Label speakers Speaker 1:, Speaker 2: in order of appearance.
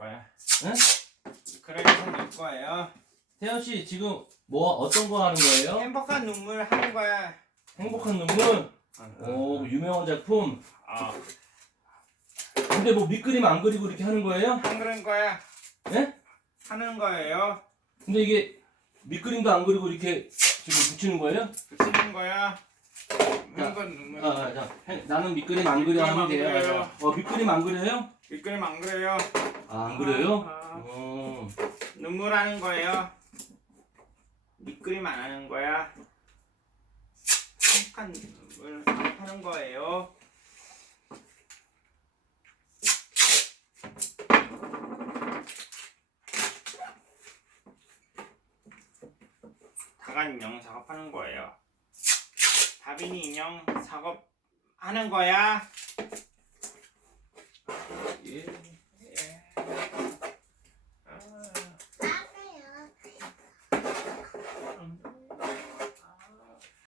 Speaker 1: 거야.
Speaker 2: 응?
Speaker 1: 그래서 넣을 거예요.
Speaker 2: 태연 씨 지금 뭐 어떤 거 하는 거예요?
Speaker 1: 행복한 눈물 하는 거야.
Speaker 2: 행복한 눈물. 오 유명한 작품.
Speaker 1: 아,
Speaker 2: 근데 뭐 밑그림 안 그리고 이렇게 하는 거예요?
Speaker 1: 안 그런 거야.
Speaker 2: 예?
Speaker 1: 하는 거예요.
Speaker 2: 근데 이게 밑그림도 안 그리고 이렇게 지금 붙이는 거예요?
Speaker 1: 붙이는 거야. 행복한 눈물.
Speaker 2: 아, 아, 자, 해- 나는 밑그림 안 그려 하면
Speaker 1: 돼요.
Speaker 2: 어 밑그림 안 그려요?
Speaker 1: 밑그림 안 그래요.
Speaker 2: 아, 안 그려요?
Speaker 1: 아,
Speaker 2: 어.
Speaker 1: 눈물 하는 거예요. 밑그림 안 하는 거야. 행복한 눈물 하는 거예요. 다간 인형 작업하는 거예요. 다빈이 인형 작업하는 거야.